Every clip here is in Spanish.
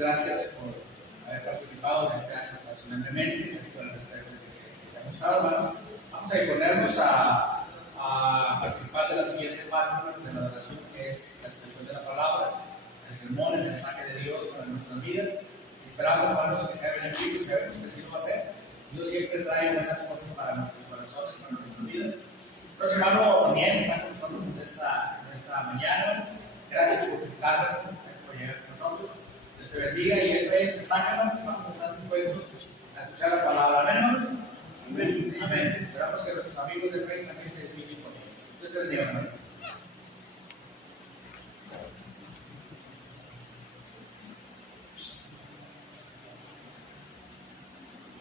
gracias por haber participado en este año personalmente, por el respeto que se ha mostrado, hermano. Vamos a disponernos a participar de la siguiente parte de la oración, que es la expresión de la palabra, el sermón, el mensaje de Dios para nuestras vidas. Esperamos, hermanos, que sea beneficio, sabemos que así lo va a ser. Dios siempre trae buenas cosas para nuestros corazones, para nuestras vidas. Entonces, hermano, también está con nosotros en esta mañana. Gracias por estar, por llegar con nosotros. Dios te bendiga y el mensaje, hermanos, vamos a estar dispuestos a escuchar la palabra. Amén, hermanos. Amén. Amén. Esperamos que nuestros amigos de fe también se definen con ellos. Dios te bendiga, hermano.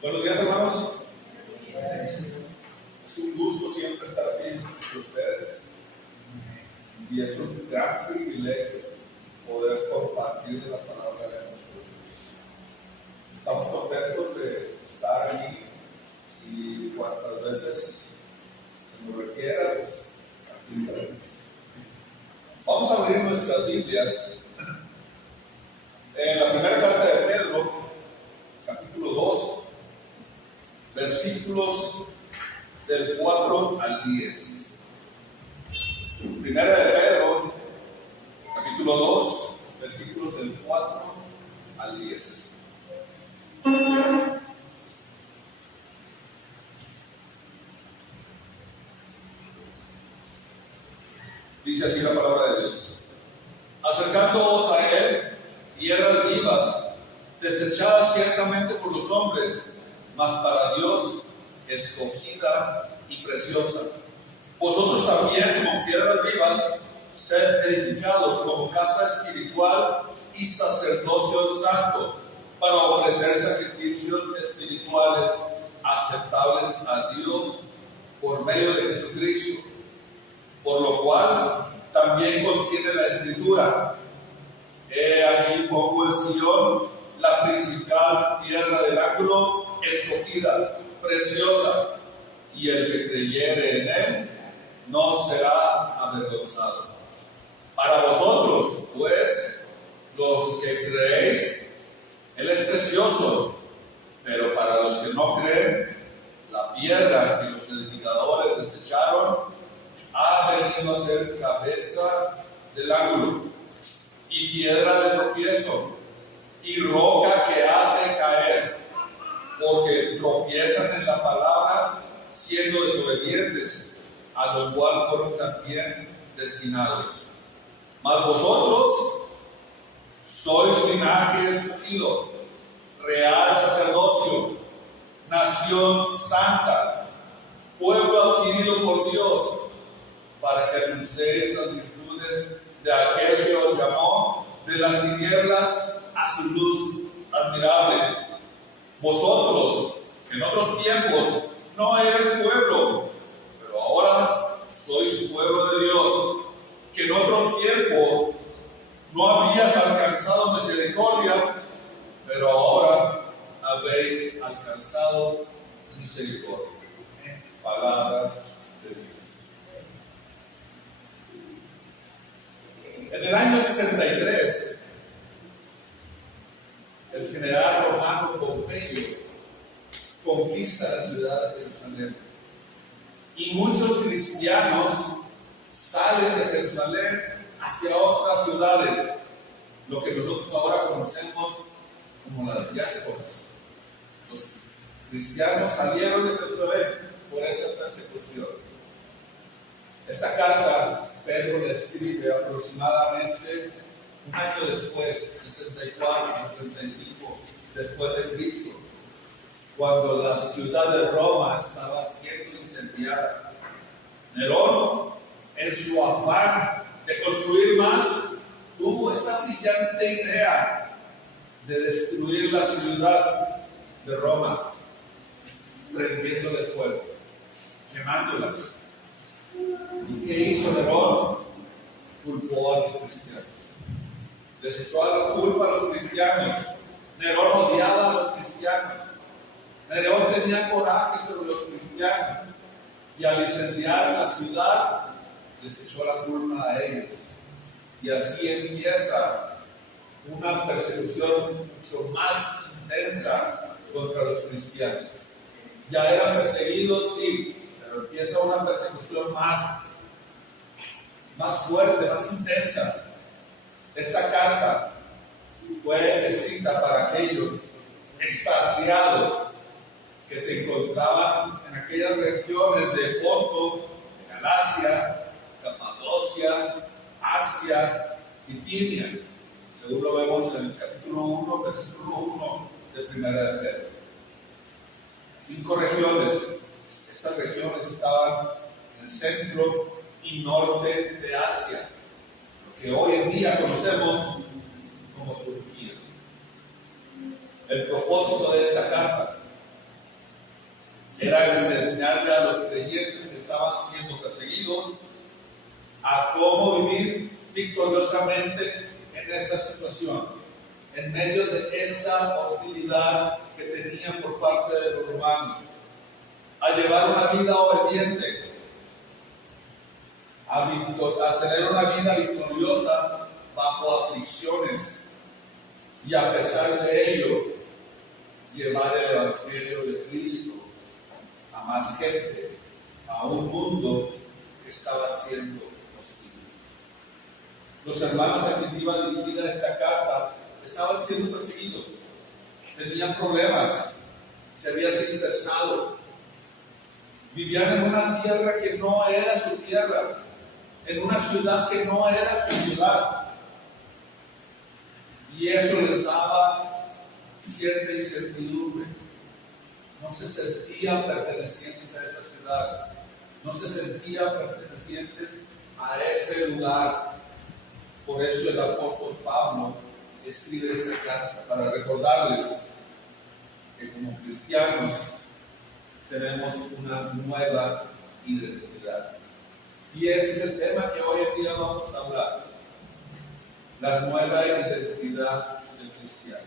Buenos días, hermanos. Es un gusto siempre estar aquí con ustedes y es un gran privilegio poder compartir de la palabra de nuestro Dios. Estamos contentos de estar aquí y cuantas veces se nos requiera, pues aquí estaremos. Vamos a abrir nuestras Biblias en la primera carta de Pedro, capítulo 2, versículos del 4 al 10. Primera de Pedro, capítulo 2, versículos del 4 al 10. Dice así la palabra de Dios: acercándoos a Él, hierbas vivas, desechadas ciertamente por los hombres, mas para Dios escogida y preciosa. Vosotros también, como piedras vivas, sed edificados como casa espiritual y sacerdocio santo, para ofrecer sacrificios espirituales aceptables a Dios por medio de Jesucristo. Por lo cual también contiene la Escritura: he aquí pongo en Sion la principal piedra del ángulo, escogida, preciosa, y el que creyere en él no será avergonzado. Para vosotros, pues, los que creéis, él es precioso, pero para los que no creen, la piedra que los edificadores desecharon ha venido a ser cabeza del ángulo y piedra de tropiezo y roca que hace caer, porque tropiezan en la palabra, siendo desobedientes, a lo cual fueron también destinados. Mas vosotros sois linaje escogido, real sacerdocio, nación santa, pueblo adquirido por Dios, para que anunciéis las virtudes de aquel que os llamó de las tinieblas a su luz admirable. Vosotros, que en otros tiempos no eres pueblo, pero ahora sois pueblo de Dios, que en otro tiempo no habías alcanzado misericordia, pero ahora habéis alcanzado misericordia. Palabra de Dios. En el año 63, el general romano Pompeyo conquista la ciudad de Jerusalén y muchos cristianos salen de Jerusalén hacia otras ciudades, lo que nosotros ahora conocemos como las diásporas. Los cristianos salieron de Jerusalén por esa persecución. Esta carta Pedro la escribe aproximadamente un año después, 64, 65 después de Cristo, cuando la ciudad de Roma estaba siendo incendiada. Nerón, en su afán de construir más, tuvo esa brillante idea de destruir la ciudad de Roma, prendiéndole fuego, quemándola. ¿Y qué hizo Nerón? Culpó a los cristianos. Les echó la culpa a los cristianos. Nerón odiaba a los cristianos. Nerón tenía coraje sobre los cristianos. Y al incendiar la ciudad, les echó la culpa a ellos. Y así empieza una persecución mucho más intensa contra los cristianos. Ya eran perseguidos, sí, pero empieza una persecución más fuerte, más intensa. Esta carta fue escrita para aquellos expatriados que se encontraban en aquellas regiones de Ponto, de Galacia, Capadocia, Asia, Bitinia, según lo vemos en el capítulo 1, versículo 1 de Primera de Pedro. 5 regiones. Estas regiones estaban en el centro y norte de Asia, lo que hoy en día conocemos como Turquía. El propósito de esta carta era enseñarle a los creyentes que estaban siendo perseguidos a cómo vivir victoriosamente en esta situación, en medio de esta hostilidad que tenían por parte de los romanos, a llevar una vida obediente, a tener una vida victoriosa bajo aflicciones y a pesar de ello llevar el evangelio de Cristo a más gente, a un mundo que estaba siendo hostil. Los hermanos a quien iba dirigida esta carta estaban siendo perseguidos, tenían problemas, se habían dispersado, vivían en una tierra que no era su tierra, en una ciudad que no era su ciudad, y eso les daba cierta incertidumbre. No se sentían pertenecientes a esa ciudad, no se sentían pertenecientes a ese lugar. Por eso el apóstol Pablo escribe esta carta, para recordarles que como cristianos tenemos una nueva identidad. Y ese es el tema que hoy en día vamos a hablar, la nueva identidad del cristiano.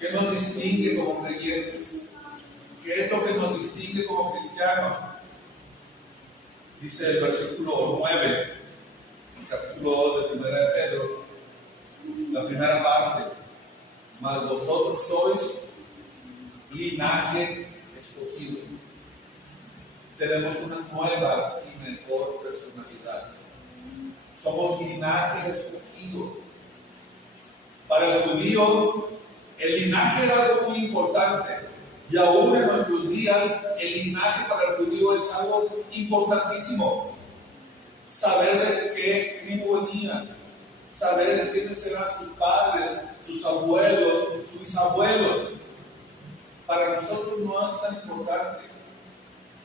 ¿Qué nos distingue como creyentes? ¿Qué es lo que nos distingue como cristianos? Dice el versículo 9, el capítulo 2 de Primera de Pedro, la primera parte: mas vosotros sois linaje escogido. Tenemos una nueva y mejor personalidad. Somos linaje escogido. Para el judío, el linaje era algo muy importante. Y aún en nuestros días, el linaje para el judío es algo importantísimo. Saber de qué tribu venía, saber quiénes eran sus padres, sus abuelos, sus bisabuelos. Para nosotros no es tan importante,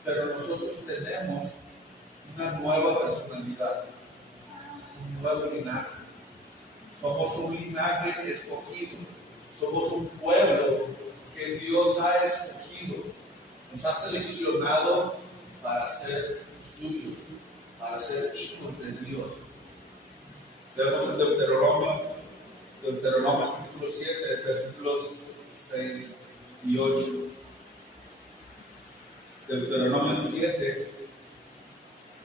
pero nosotros tenemos una nueva personalidad, un nuevo linaje. Somos un linaje escogido, somos un pueblo que Dios ha escogido, nos ha seleccionado para ser suyos, para ser hijos de Dios. Vemos en Deuteronomio capítulo 7, versículos 6 y 8. Deuteronomio 7,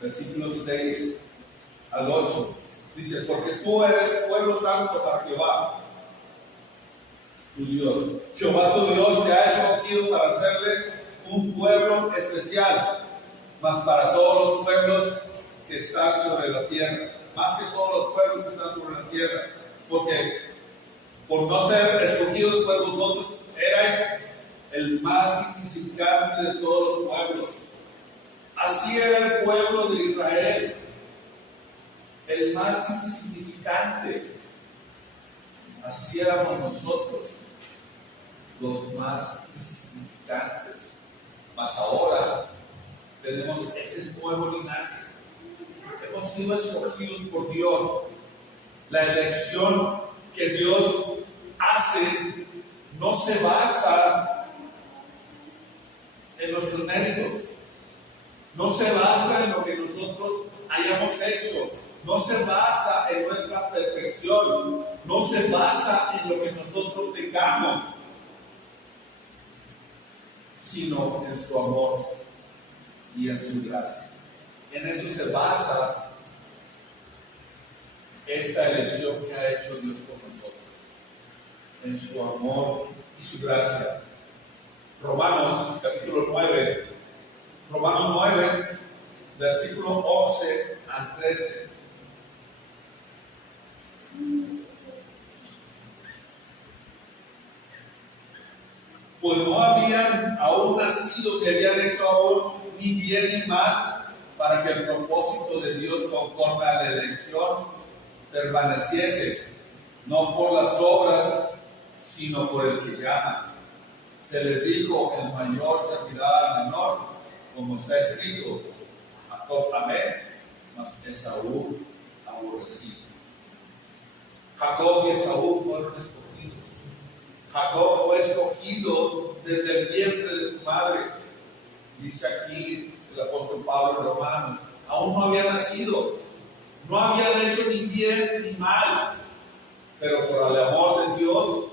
versículos 6 al 8. Dice: porque tú eres pueblo santo para Jehová, tu Dios. Jehová tu Dios te ha escogido para hacerle un pueblo especial, más para todos los pueblos que están sobre la tierra, más que todos los pueblos que están sobre la tierra, porque por no ser escogidos, pues vosotros erais el más insignificante de todos los pueblos. Así era el pueblo de Israel, el más insignificante. Así éramos nosotros, los más insignificantes. Mas ahora tenemos ese nuevo linaje. Hemos sido escogidos por Dios. La elección que Dios hace no se basa en nuestros méritos, no se basa en lo que nosotros hayamos hecho, no se basa en nuestra perfección, no se basa en lo que nosotros tengamos, sino en su amor y en su gracia. En eso se basa esta elección que ha hecho Dios con nosotros, en su amor y su gracia. Romanos capítulo 9, Romanos 9, versículo 11 al 13. Pues no habían aún nacido que habían hecho aún ni bien ni mal, para que el propósito de Dios conforme a la elección permaneciese, no por las obras, sino por el que llama. Se les dijo: el mayor servirá al menor, como está escrito: Jacob amé, mas Esaú aborrecí. Jacob y Esaú fueron escogidos. Jacob fue escogido desde el vientre de su madre. Dice aquí el apóstol Pablo en Romanos: aún no había nacido, no habían hecho ni bien ni mal, pero por el amor de Dios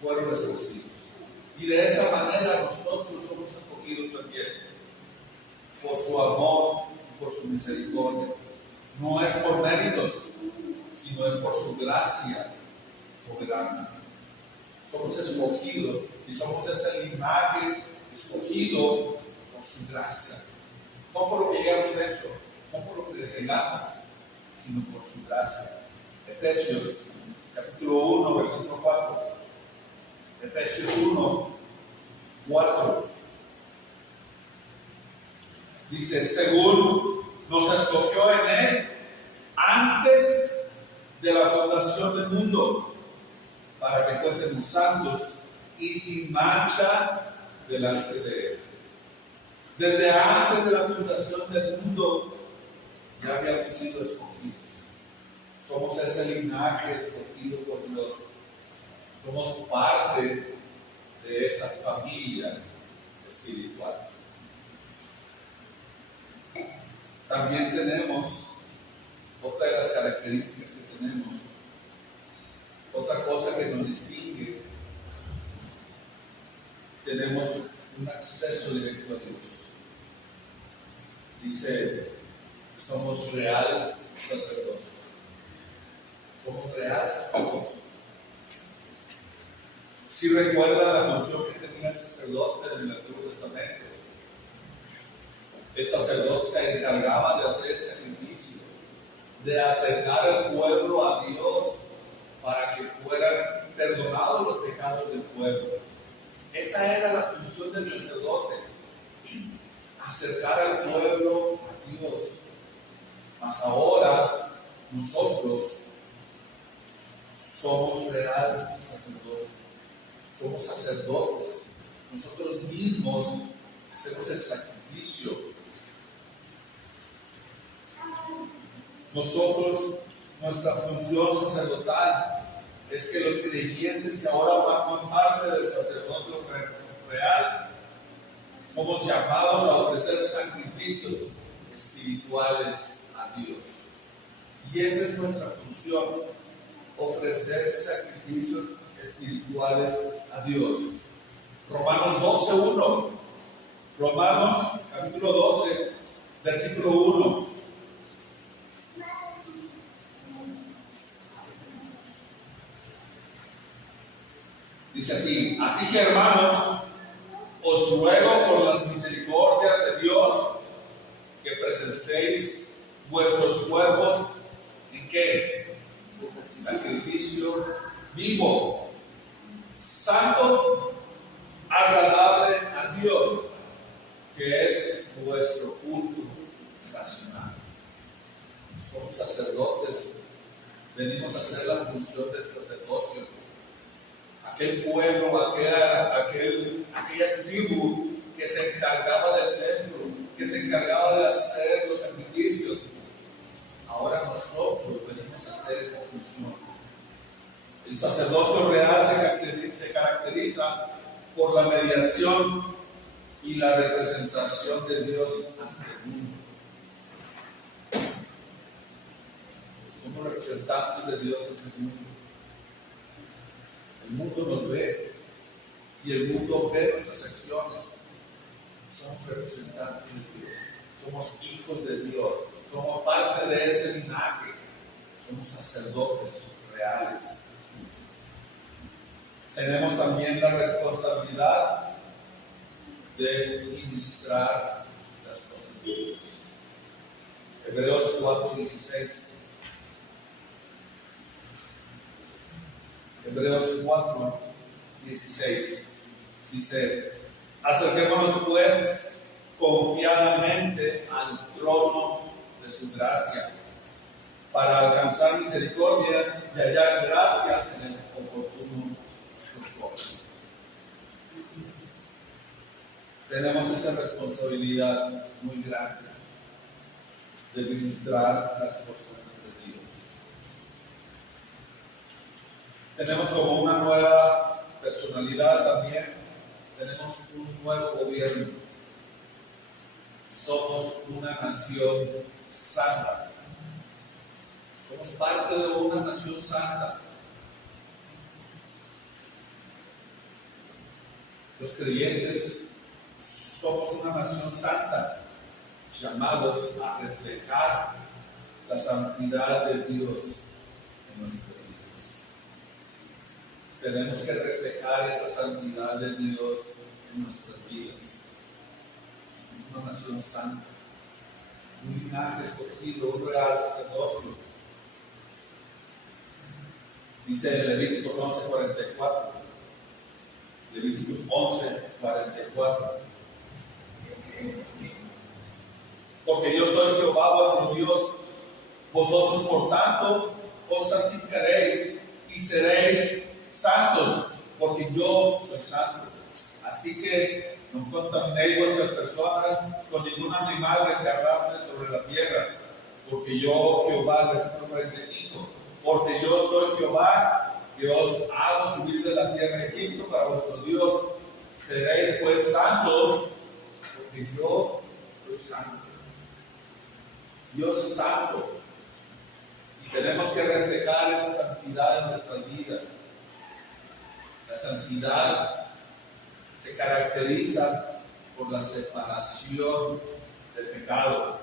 fueron escogidos. Y de esa manera nosotros somos escogidos también, por su amor y por su misericordia. No es por méritos, sino es por su gracia soberana. Somos escogidos y somos ese linaje escogido por su gracia. No por lo que hayamos hecho, no por lo que tengamos, sino por su gracia. Efesios capítulo 1, versículo 4. Efesios 1, 4. Dice: según nos escogió en él antes de la fundación del mundo, para que fuésemos santos y sin mancha delante de él. Desde antes de la fundación del mundo ya habíamos sido escogidos. Somos ese linaje escogido por Dios. Somos parte de esa familia espiritual. También tenemos otra de las características que tenemos, otra cosa que nos distingue: tenemos un acceso directo a Dios. Dice que somos real sacerdocio. Somos real sacerdocio. Si recuerdan la función que tenía el sacerdote en el Antiguo Testamento, el sacerdote se encargaba de hacer el sacrificio, de acercar al pueblo a Dios para que fueran perdonados los pecados del pueblo. Esa era la función del sacerdote: acercar al pueblo a Dios. Mas ahora nosotros somos real sacerdocio. Somos sacerdotes. Nosotros mismos hacemos el sacrificio. Nosotros, nuestra función sacerdotal es que los creyentes que ahora forman parte del sacerdocio real, somos llamados a ofrecer sacrificios espirituales a Dios. Y esa es nuestra función: ofrecer sacrificios espirituales a Dios. Romanos 12:1. Romanos capítulo 12, versículo 1. Dice así: así que, hermanos, os ruego por las misericordias de Dios que presentéis vuestros cuerpos en ¿qué? Sacrificio vivo, santo, agradable a Dios, que es vuestro culto racional. Somos sacerdotes, venimos a hacer la función del sacerdocio. Aquel pueblo, aquella tribu que se encargaba del templo, que se encargaba de hacer los sacrificios, ahora nosotros venimos a hacer esa función. El sacerdocio real se caracteriza por la mediación y la representación de Dios ante el mundo. Somos representantes de Dios ante el mundo. El mundo nos ve y el mundo ve nuestras acciones. Somos representantes de Dios. Somos hijos de Dios. Somos parte de ese linaje. Somos sacerdotes reales. Tenemos también la responsabilidad de ministrar las cosas de Dios. Hebreos 4:16. Hebreos 4:16 dice: acerquémonos pues confiadamente al trono de su gracia para alcanzar misericordia y hallar gracia en el oportuno socorro. Tenemos esa responsabilidad muy grande de ministrar las cosas de Dios. Tenemos como una nueva personalidad también, tenemos un nuevo gobierno. Somos una nación santa. Somos parte de una nación santa. Los creyentes somos una nación santa, llamados a reflejar la santidad de Dios en nuestras vidas. Tenemos que reflejar esa santidad de Dios en nuestras vidas. Somos una nación santa, un linaje escogido, un real sacerdocio. Dice en Levíticos 11:44. Levíticos 11:44. Porque yo soy Jehová vuestro Dios, vosotros por tanto os santificaréis y seréis santos, porque yo soy santo. Así que no contaminéis vuestras personas con ningún animal que se arrastre sobre la tierra, porque yo Jehová, versículo 45, porque yo soy Jehová, que os hago subir de la tierra de Egipto para vuestro Dios. Seréis pues santos, porque yo soy santo. Dios es santo y tenemos que reflejar esa santidad en nuestras vidas. La santidad se caracteriza por la separación del pecado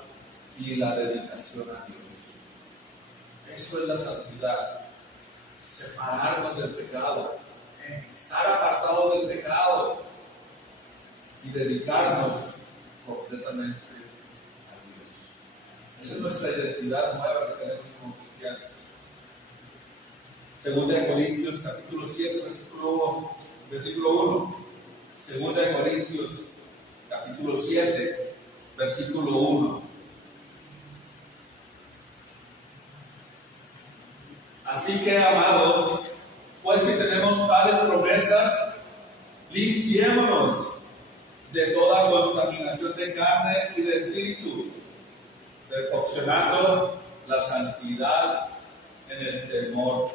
y la dedicación a Dios. Eso es la santidad, separarnos del pecado, estar apartados del pecado y dedicarnos completamente a Dios. Esa es nuestra identidad nueva que tenemos como cristianos. Segunda de Corintios capítulo 7, versículo 1. Segunda de Corintios capítulo 7, versículo 1. Así que, amados, pues que tenemos tales promesas, limpiémonos de toda contaminación de carne y de espíritu, perfeccionando la santidad en el temor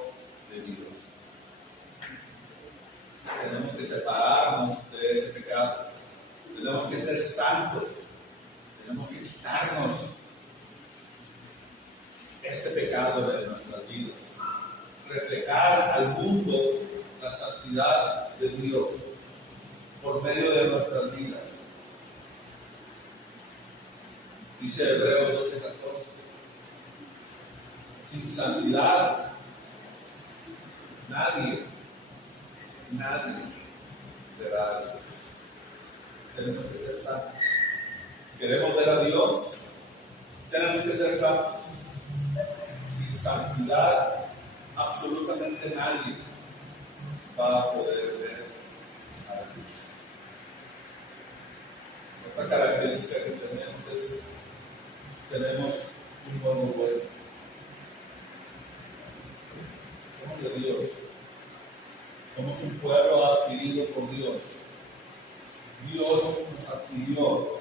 de Dios. Tenemos que separarnos de ese pecado. Tenemos que ser santos. Tenemos que quitarnos este pecado de nuestras vidas. Reflejar al mundo la santidad de Dios por medio de nuestras vidas. Dice Hebreos 12:14. Sin santidad nadie verá a Dios. Tenemos que ser santos. Queremos ver a Dios, tenemos que ser santos. Sin santidad, absolutamente nadie va a poder ver a Dios. Otra característica que tenemos es tenemos un nuevo pueblo. Somos de Dios. Somos un pueblo adquirido por Dios. Dios nos adquirió.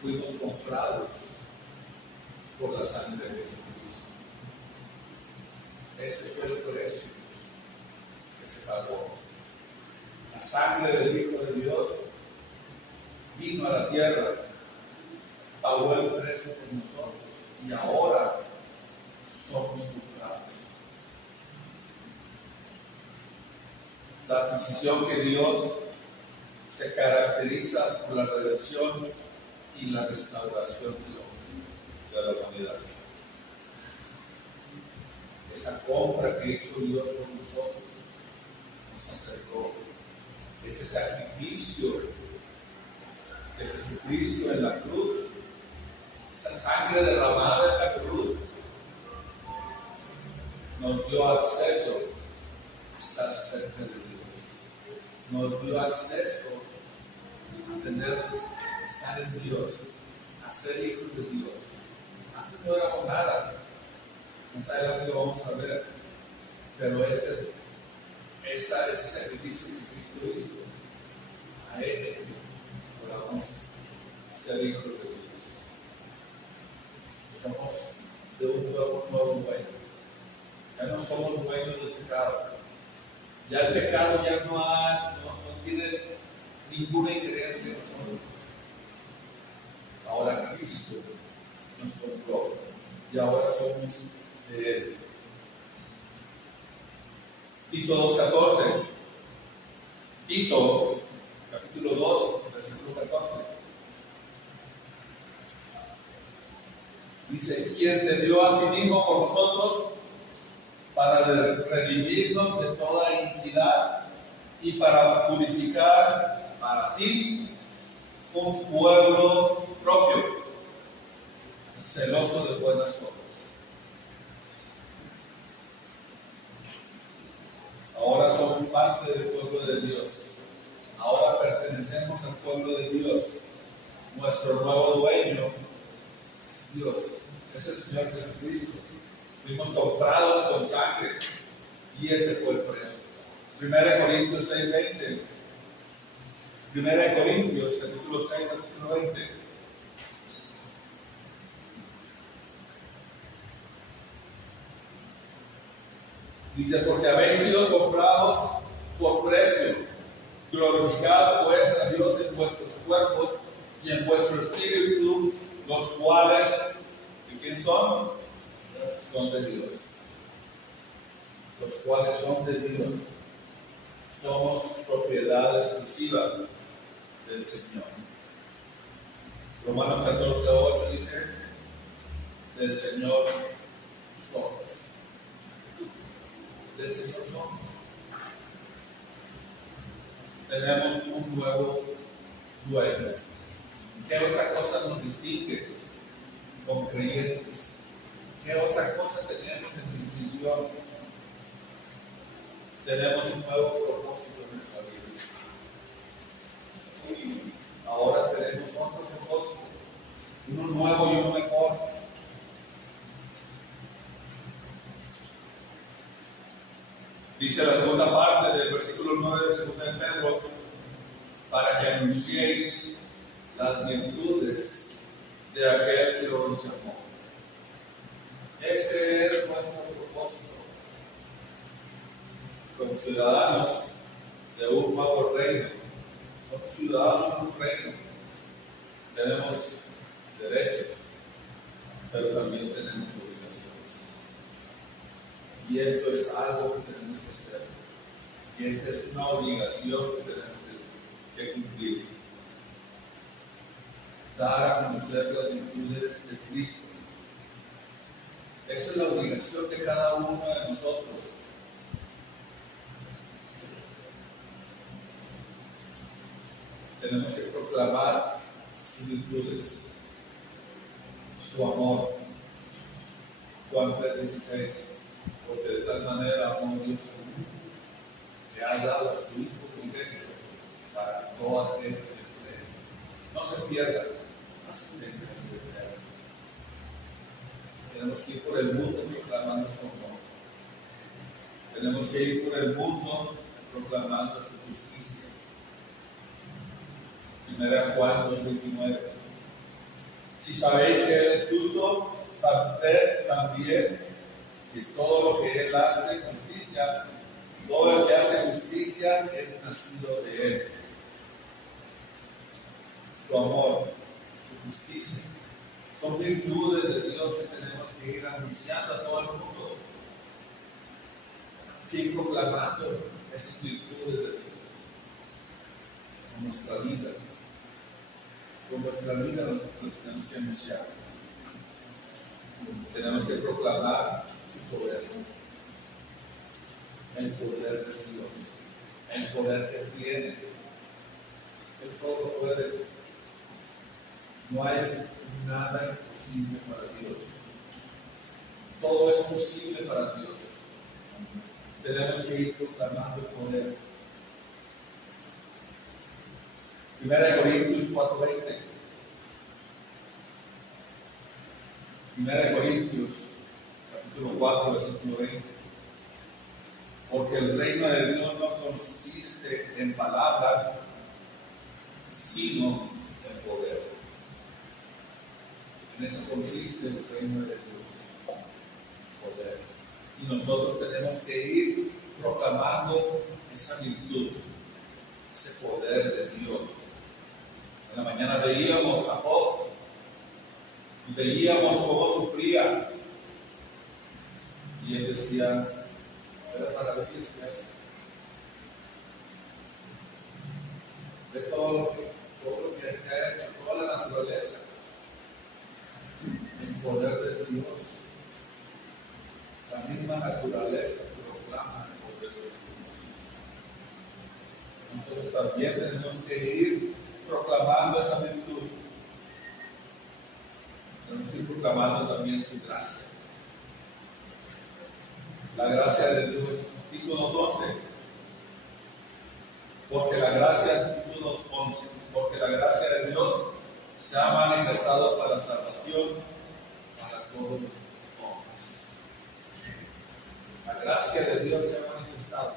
Fuimos comprados por la sangre de Jesucristo. Ese fue el precio que se pagó. La sangre del Hijo de Dios vino a la tierra, pagó el precio por nosotros y ahora somos comprados. La adquisición que Dios se caracteriza por la redención y la restauración del hombre. de la humanidad. Esa compra que hizo Dios por nosotros nos acercó. Ese sacrificio de Jesucristo en la cruz, esa sangre derramada en la cruz, nos dio acceso a estar cerca de Dios. Nos dio acceso a estar en Dios, a ser hijos de Dios. Antes no éramos nada. Más adelante lo vamos a ver. Pero ese sacrificio que Cristo hizo ha hecho que podamos ser hijos de Dios. Somos de un nuevo dueño. Ya no somos dueños del pecado. Ya el pecado ya no tiene ninguna injerencia en nosotros. Ahora Cristo nos compró y ahora somos de Él. Tito 2:14. Tito, capítulo 2, versículo 14. Dice, quien se dio a sí mismo por nosotros para redimirnos de toda iniquidad y para purificar para sí un pueblo propio, celoso de buenas obras. Ahora somos parte del pueblo de Dios. Ahora pertenecemos al pueblo de Dios. Nuestro nuevo dueño es Dios, es el Señor Jesucristo. Fuimos comprados con sangre y ese fue el precio. 1 Corintios 6:20. 1 Corintios capítulo 6, versículo 20. Dice, porque habéis sido comprados por precio. Glorificad pues a Dios en vuestros cuerpos y en vuestro espíritu, los cuales, ¿de quién son? Son de Dios. Los cuales son de Dios. Somos propiedad exclusiva del Señor. Romanos 14:8 dice, del Señor somos. Del Señor somos. Tenemos un nuevo dueño. ¿Qué otra cosa nos distingue como creyentes? ¿Qué otra cosa tenemos en distinción? Tenemos un nuevo propósito en nuestra vida. Ahora tenemos otro propósito, uno nuevo y uno mejor. Dice la segunda parte del versículo 9 de 2 de Pedro, para que anunciéis las virtudes de aquel que os llamó. Ese es nuestro propósito. Como ciudadanos de un nuevo reino, somos ciudadanos de un reino. Tenemos derechos, pero también tenemos obligaciones. Y esto es algo que tenemos que hacer. Y esta es una obligación que tenemos que cumplir. Dar a conocer las virtudes de Cristo. Esa es la obligación de cada uno de nosotros. Tenemos que proclamar sus virtudes, su amor. Juan 3:16. Porque de tal manera amó Dios al mundo, que ha dado a su Hijo unigénito, para que todo aquel que cree no se pierda, mas tenga vida eterna. Tenemos que ir por el mundo proclamando su amor. Tenemos que ir por el mundo proclamando su justicia. 1 Juan 2:29. Si sabéis que Él es justo, sabed también que todo lo que Él hace justicia, todo el que hace justicia es nacido de Él. Su amor, su justicia, son virtudes de Dios que tenemos que ir anunciando a todo el mundo. Tenemos que ir proclamando esas virtudes de Dios con nuestra vida. Con nuestra vida los tenemos que anunciar. Tenemos que proclamar su poder, el poder de Dios, el poder que tiene, el todo puede. No hay nada imposible para Dios. Todo es posible para Dios. Tenemos que ir proclamando el poder. 1 Corintios 4:20. 1 Corintios capítulo 4, versículo 20. Porque el reino de Dios no consiste en palabra, sino en poder. En eso consiste el reino de Dios, poder. Y nosotros tenemos que ir proclamando esa virtud, ese poder de Dios. En la mañana veíamos a Job y veíamos cómo sufría. Y él decía, era maravilloso eso. De todo lo que ha hecho, toda la naturaleza, el poder de Dios, la misma naturaleza proclama el poder de Dios. Nosotros también tenemos que ir proclamando esa virtud. Tenemos que ir proclamando también su gracia. La gracia de Dios, Títulos 11. Porque la gracia, Títulos 11, porque la gracia de Dios se ha manifestado para salvación para todos los hombres. La gracia de Dios se ha manifestado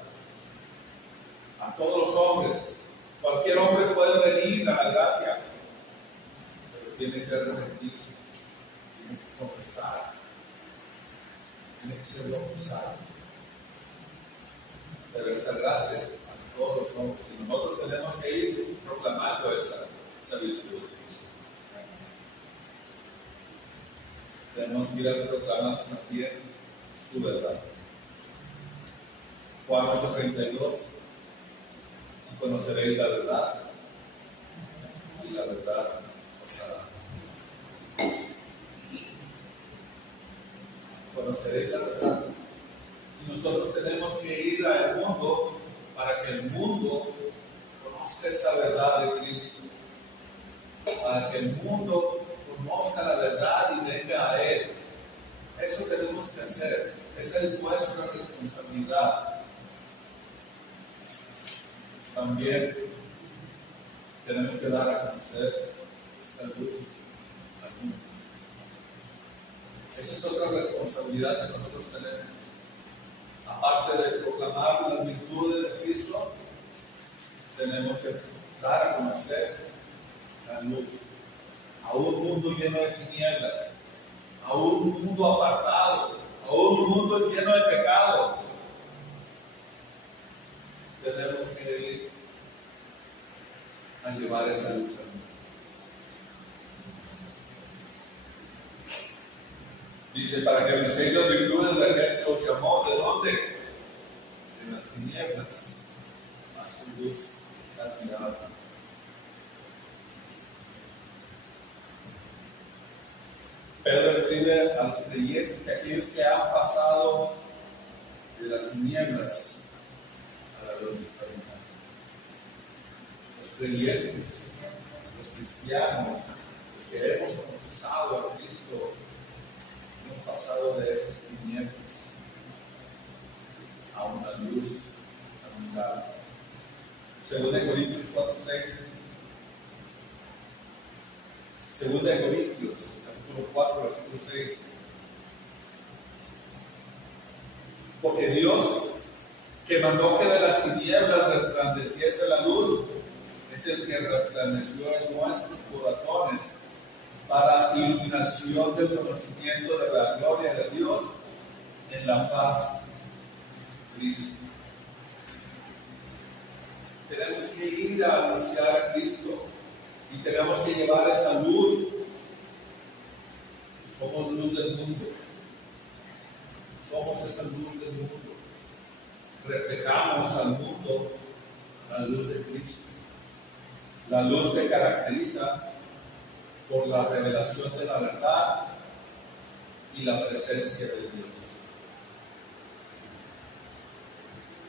a todos los hombres. Cualquier hombre puede venir a la gracia, pero tiene que arrepentirse, tiene que confesar, tiene que ser bautizado. Pero esta gracia es a todos los hombres y nosotros tenemos que ir proclamando esa virtud de Cristo. Tenemos que ir proclamando también su verdad. Juan 8:32. Y conoceréis la verdad, y la verdad os hará. Conoceréis la verdad. Y nosotros tenemos que ir al mundo para que el mundo conozca esa verdad de Cristo. Para que el mundo conozca la verdad y venga a Él. Eso tenemos que hacer. Esa es nuestra responsabilidad. También tenemos que dar a conocer esta luz al mundo. Esa es otra responsabilidad que nosotros tenemos. Aparte de proclamar las virtudes de Cristo, tenemos que dar a conocer la luz a un mundo lleno de tinieblas, a un mundo apartado, a un mundo lleno de pecado. Tenemos que ir a llevar esa luz al mundo. Dice, para que anunciéis las virtudes de aquel que os llamó, ¿de dónde? De las tinieblas a su luz admirable. Pedro escribe a los creyentes que aquellos que han pasado de las tinieblas a la luz admirable. Los creyentes, los cristianos, los que hemos confesado a Cristo, hemos pasado de esas tinieblas a una luz admirable. 2 Corintios 4:6. 2 Corintios capítulo 4, versículo 6. Porque Dios, que mandó que de las tinieblas resplandeciese la luz, es el que resplandeció en nuestros corazones para iluminación del conocimiento de la gloria de Dios en la faz de Jesucristo. Tenemos que ir a anunciar a Cristo y tenemos que llevar esa luz. Somos luz del mundo. Somos esa luz del mundo. Reflejamos al mundo la luz de Cristo. La luz se caracteriza por la revelación de la verdad y la presencia de Dios.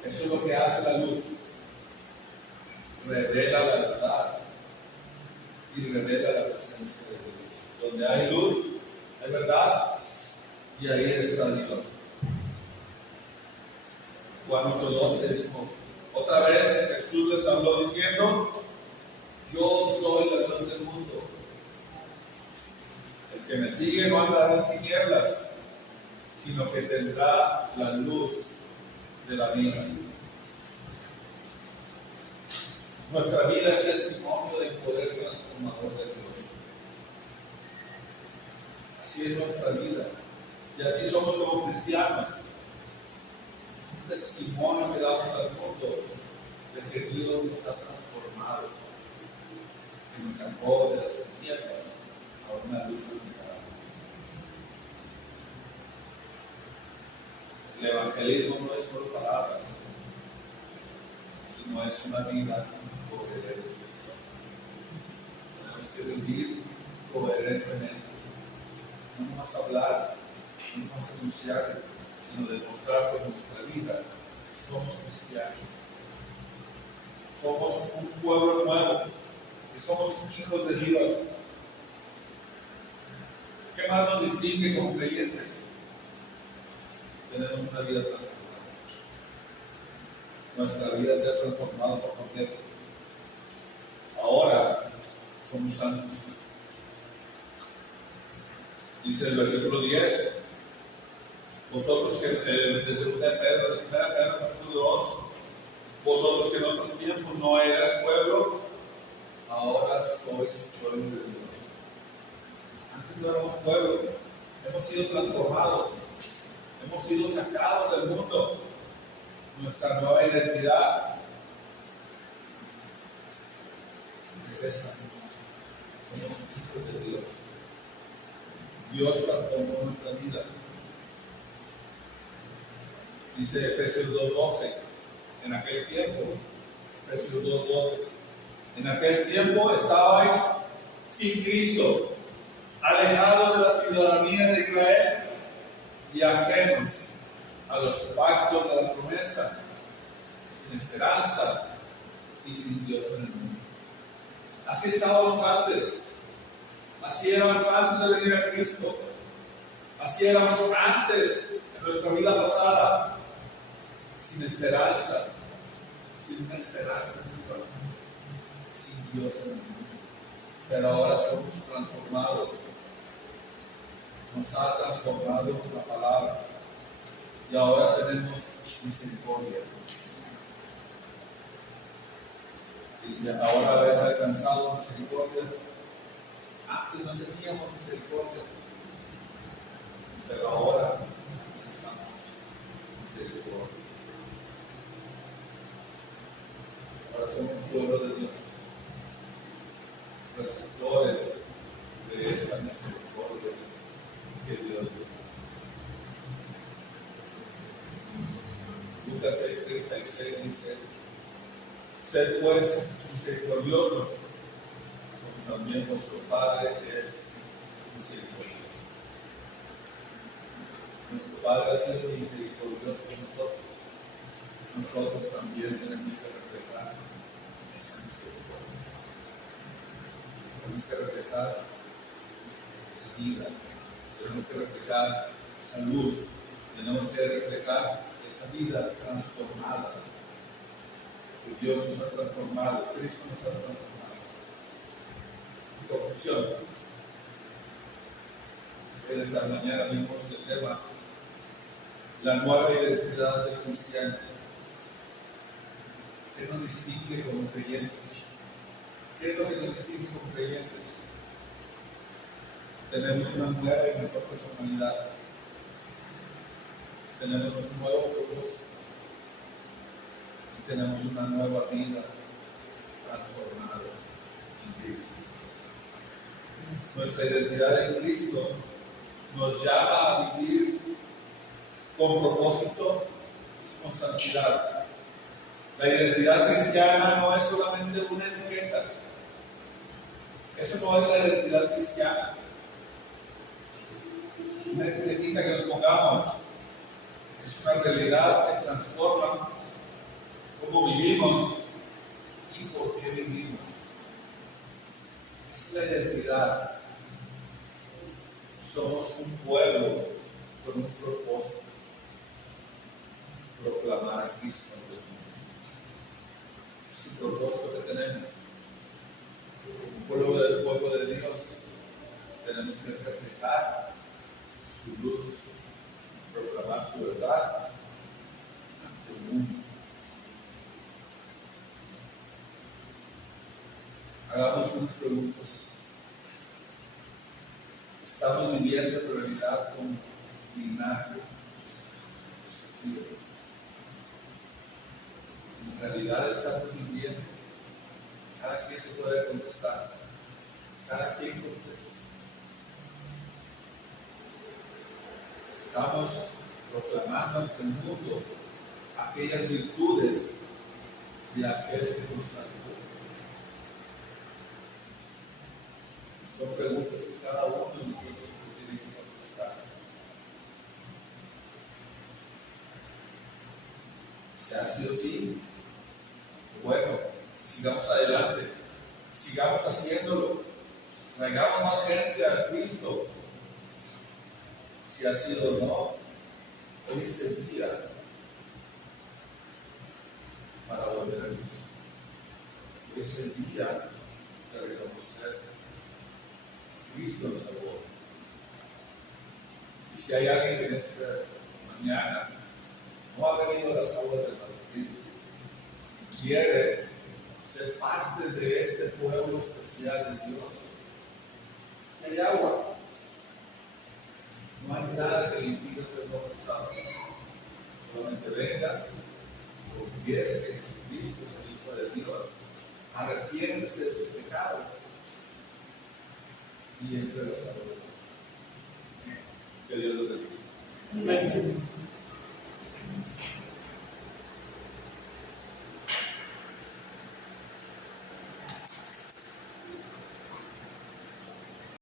Eso es lo que hace la luz. Revela la verdad y revela la presencia de Dios. Donde hay luz, hay verdad, y ahí está Dios. Juan 8:12 dijo, otra vez Jesús les habló diciendo, yo soy la luz del mundo. El que me sigue no andará en tinieblas, sino que tendrá la luz de la vida. Nuestra vida es testimonio del poder transformador de Dios. Así es nuestra vida. Y así somos como cristianos. Es un testimonio que damos al mundo de que Dios nos ha transformado, que nos sacó de las tinieblas a una luz admirable. El evangelismo no es solo palabras, sino es una vida coherente. Tenemos que vivir coherentemente, no más hablar, no más anunciar, sino demostrar con nuestra vida que somos cristianos. Somos un pueblo nuevo, que somos hijos de Dios. ¿Qué más nos distingue como creyentes? Tenemos una vida transformada. Nuestra vida se ha transformado por completo. Ahora somos santos. Dice el versículo 10, vosotros que de 2 Pedro, capítulo 2, vosotros que en otro tiempo no eras pueblo, ahora sois pueblo de Dios. Antes no éramos pueblo, hemos sido transformados, hemos sido sacados del mundo. Nuestra nueva identidad es esa. Somos hijos de Dios. Dios transformó nuestra vida. Dice Efesios 2:12, en aquel tiempo, Efesios 2:12, en aquel tiempo estabais sin Cristo, alejados de la ciudadanía de Israel y ajenos a los pactos de la promesa, sin esperanza y sin Dios en el mundo. Así estábamos antes, así éramos antes de venir a Cristo, así éramos antes en nuestra vida pasada, sin esperanza, sin una esperanza nunca, sin Dios en el mundo. Pero ahora somos transformados, nos ha transformado la palabra. Y ahora tenemos misericordia. Dice, ahora habéis alcanzado misericordia. Antes no teníamos misericordia, pero ahora alcanzamos misericordia. Ahora somos pueblo de Dios, receptores de esta misericordia que Dios dio. Lucas 6:36 dice, sed pues misericordiosos, como también vuestro Padre es misericordioso. Nuestro Padre ha sido misericordioso con nosotros. Nosotros también tenemos que reflejar esa misericordia. Tenemos que reflejar esa vida. Tenemos que reflejar esa luz. Tenemos que reflejar esa vida transformada, que Dios nos ha transformado, Cristo nos ha transformado. Conclusión. Esta mañana vimos el tema, la nueva identidad del cristiano. ¿Qué nos distingue como creyentes? ¿Qué es lo que nos distingue como creyentes? Tenemos una nueva y mejor personalidad. Tenemos un nuevo propósito y tenemos una nueva vida transformada en Cristo. Nuestra identidad en Cristo nos llama a vivir con propósito y con santidad. La identidad cristiana no es solamente una etiqueta. Eso no es la identidad cristiana. Una etiqueta permita que nos pongamos. Es una realidad que transforma cómo vivimos y por qué vivimos. Es la identidad. Somos un pueblo con un propósito: proclamar a Cristo ante el mundo. Es el propósito que tenemos. Un pueblo de Dios, tenemos que reflejar su luz, proclamar su verdad ante el mundo. Hagamos unas preguntas. ¿Estamos viviendo en realidad con linaje escogido? ¿En realidad estamos viviendo? Cada quien se puede contestar. Cada quien contesta. Estamos proclamando ante el mundo aquellas virtudes de aquel que nos salvó. Son preguntas que cada uno de nosotros tiene que contestar. Si ha sido así, bueno, sigamos adelante, sigamos haciéndolo, traigamos más gente a Cristo. Si ha sido o no, hoy es el día para volver a Cristo. Hoy es el día de reconocer que Cristo nos salvó. Y si hay alguien que en esta mañana no ha venido a las aguas del bautismo y quiere ser parte de este pueblo especial de Dios, que hay agua. No hay nada que le impida ser bautizado. Solamente venga, confiese que Jesucristo es el Hijo de Dios, arrepiéntese de sus pecados y entre la salvación. Que Dios lo bendiga. Amén.